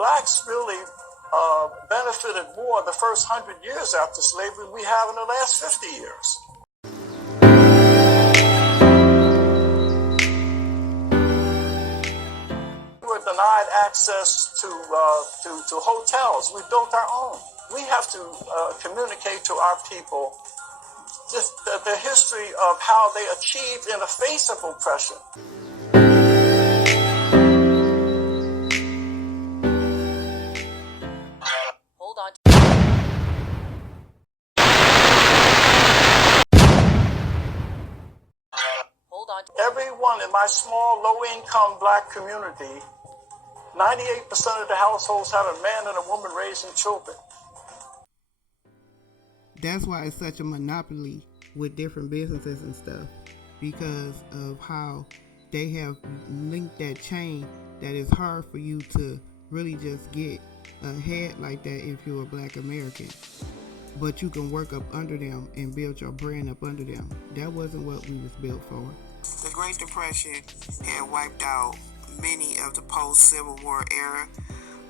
blacks really benefited more the first 100 years after slavery than we have in the last 50 years. We were denied access to hotels. We built our own. We have to communicate to our people just the history of how they achieved in the face of oppression. Hold on. Hold on. Everyone in my small, low-income black community, 98% of the households have a man and a woman raising children. That's why it's such a monopoly with different businesses and stuff, because of how they have linked that chain that it's hard for you to really just get ahead like that if you're a black American. But you can work up under them and build your brand up under them. That wasn't what we was built for. The Great Depression had wiped out many of the post-Civil War era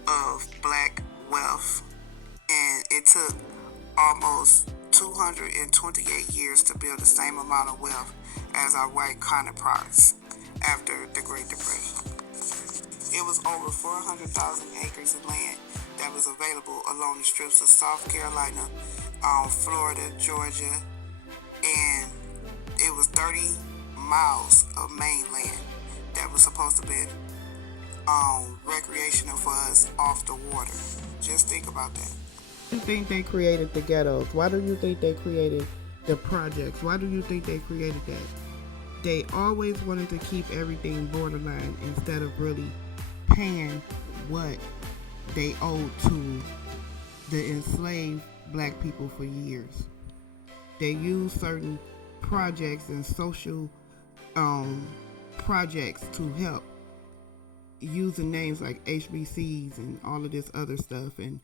of black wealth, and it took almost 228 years to build the same amount of wealth as our white counterparts after the Great Depression. It was over 400,000 acres of land that was available along the strips of South Carolina, Florida, Georgia, and it was 30 miles of mainland that was supposed to be recreational for us off the water. Just think about that. Why do you think they created the ghettos? Why do you think they created the projects? Why do you think they created that? They always wanted to keep everything borderline instead of really paying what they owed to the enslaved black people for years. They used certain projects and social projects to help, using names like HBCs and all of this other stuff, and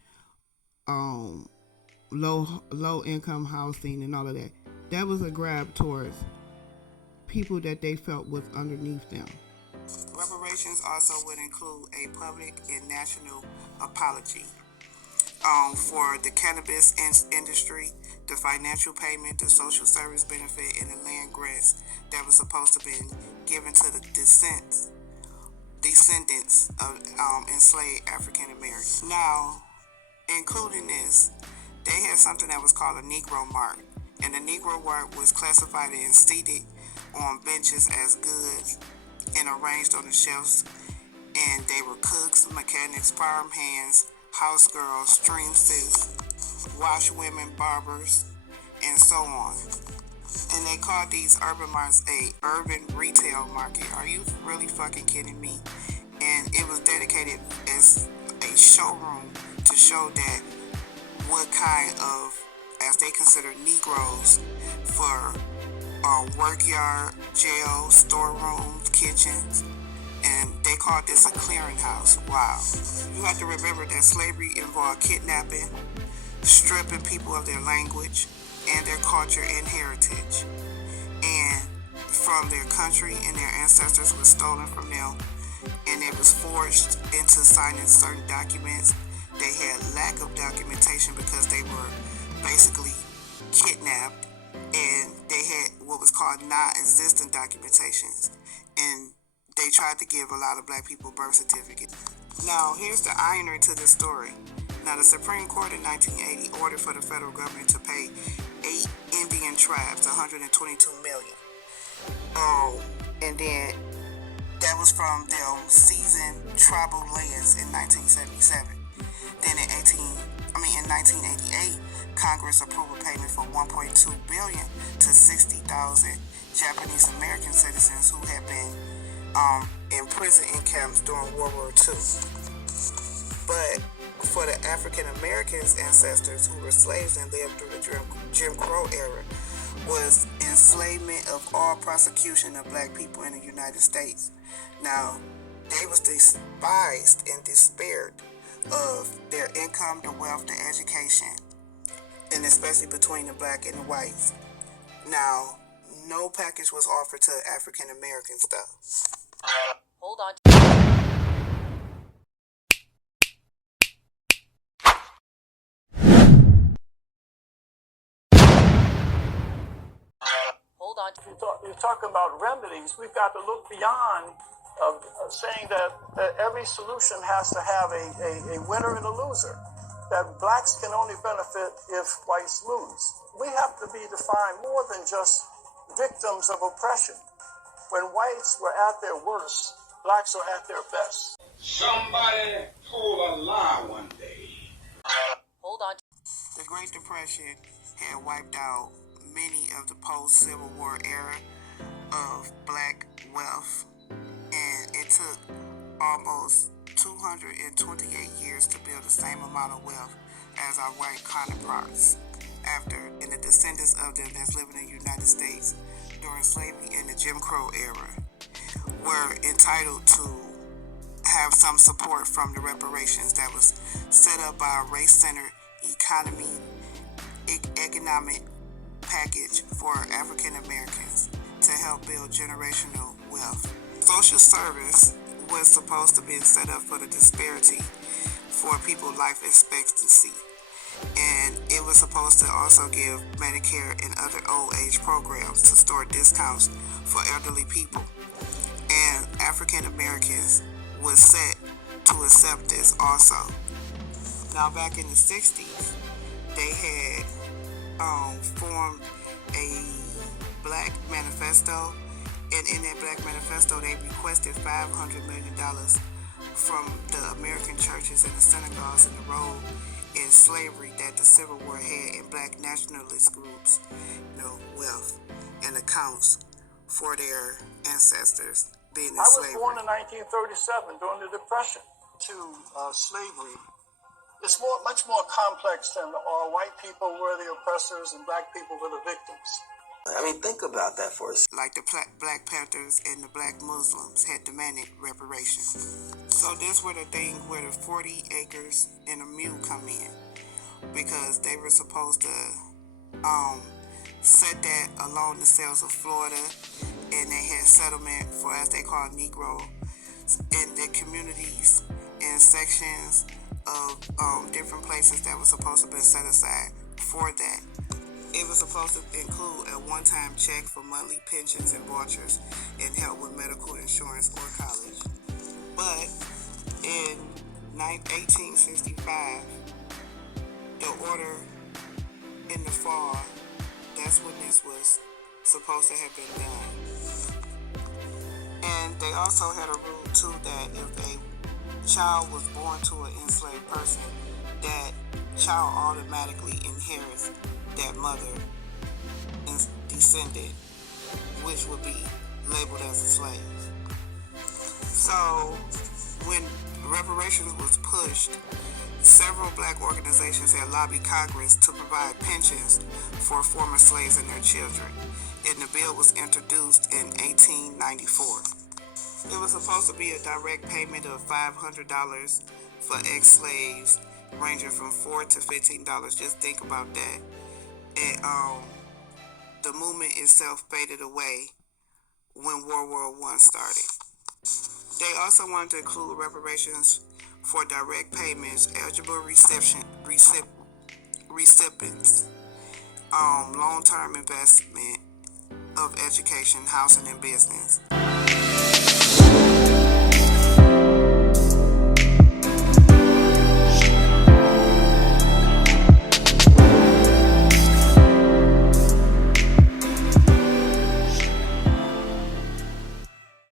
low income housing and all of that. That was a grab towards people that they felt was underneath them. Reparations also would include a public and national apology for the cannabis industry, the financial payment, the social service benefit, and the land grants that was supposed to be given to the descendants of enslaved African Americans. Now, including this, they had something that was called a Negro Mart, and the Negro Mart was classified and seated on benches as goods and arranged on the shelves, and they were cooks, mechanics, farm hands, house girls, seamstresses, washwomen, barbers, and so on. And they called these urban marts a urban retail market. Are you really fucking kidding me? And it was dedicated as a showroom to show that what kind of, as they consider Negroes, for work yard, jail, storerooms, kitchens, and they called this a clearinghouse. Wow. You have to remember that slavery involved kidnapping, stripping people of their language and their culture and heritage, and from their country, and their ancestors was stolen from them, and it was forged into signing certain documents. They had lack of documentation because they were basically kidnapped, and they had what was called non-existent documentations, and they tried to give a lot of black people birth certificates. Now, here's the irony to this story. Now, the Supreme Court in 1980 ordered for the federal government to pay 8 Indian tribes $122 million. And then that was from their seasoned tribal lands in 1977. Then in 1988, Congress approved a payment for $1.2 billion to 60,000 Japanese American citizens who had been in prison in camps during World War II. But for the African Americans' ancestors who were slaves and lived through the Jim Crow era, was enslavement of all prosecution of black people in the United States. Now, they was despised and despaired of their income, the wealth, the education, and especially between the black and the whites. Now, no package was offered to African American stuff. Hold on. Hold on. You're talking about remedies. We've got to look beyond saying that every solution has to have a winner and a loser. That blacks can only benefit if whites lose. We have to be defined more than just victims of oppression. When whites were at their worst, blacks are at their best. Somebody told a lie one day. Hold on. The Great Depression had wiped out many of the post-Civil War era of black wealth, and it took almost 228 years to build the same amount of wealth as our white counterparts after, and the descendants of them that's living in the United States during slavery and the Jim Crow era were entitled to have some support from the reparations that was set up by a race-centered economic package for African Americans to help build generational wealth. Social service was supposed to be set up for the disparity for people's life expectancy, and it was supposed to also give Medicare and other old age programs to store discounts for elderly people, and African Americans was set to accept this also. Now back in the 60s, they had formed a black manifesto, and in that black manifesto they requested $500 million from the American churches and the synagogues and the role in slavery that the Civil War had in black nationalist groups, wealth and accounts for their ancestors being in slavery. I was born in 1937 during the Depression. To slavery, it's much more complex than white people were the oppressors and black people were the victims. I mean, think about that for a second. Like the Black Panthers and the Black Muslims had demanded reparations. So this were the thing where the 40 acres and a mule come in, because they were supposed to set that along the sails of Florida, and they had settlement for, as they call Negro, in their communities and sections of different places that were supposed to be set aside for that. It was supposed to include a one-time check for monthly pensions and vouchers and help with medical insurance or college. But in 1865, the order in the fall, that's when this was supposed to have been done. And they also had a rule too that if a child was born to an enslaved person, that child automatically inherits that mother and descendant, which would be labeled as a slave. So when reparations was pushed, several black organizations had lobbied Congress to provide pensions for former slaves and their children, and the bill was introduced in 1894. It was supposed to be a direct payment of $500 for ex-slaves, ranging from $4 to $15. Just think about that. And the movement itself faded away when World War I started. They also wanted to include reparations for direct payments, eligible recipients, long-term investment of education, housing, and business.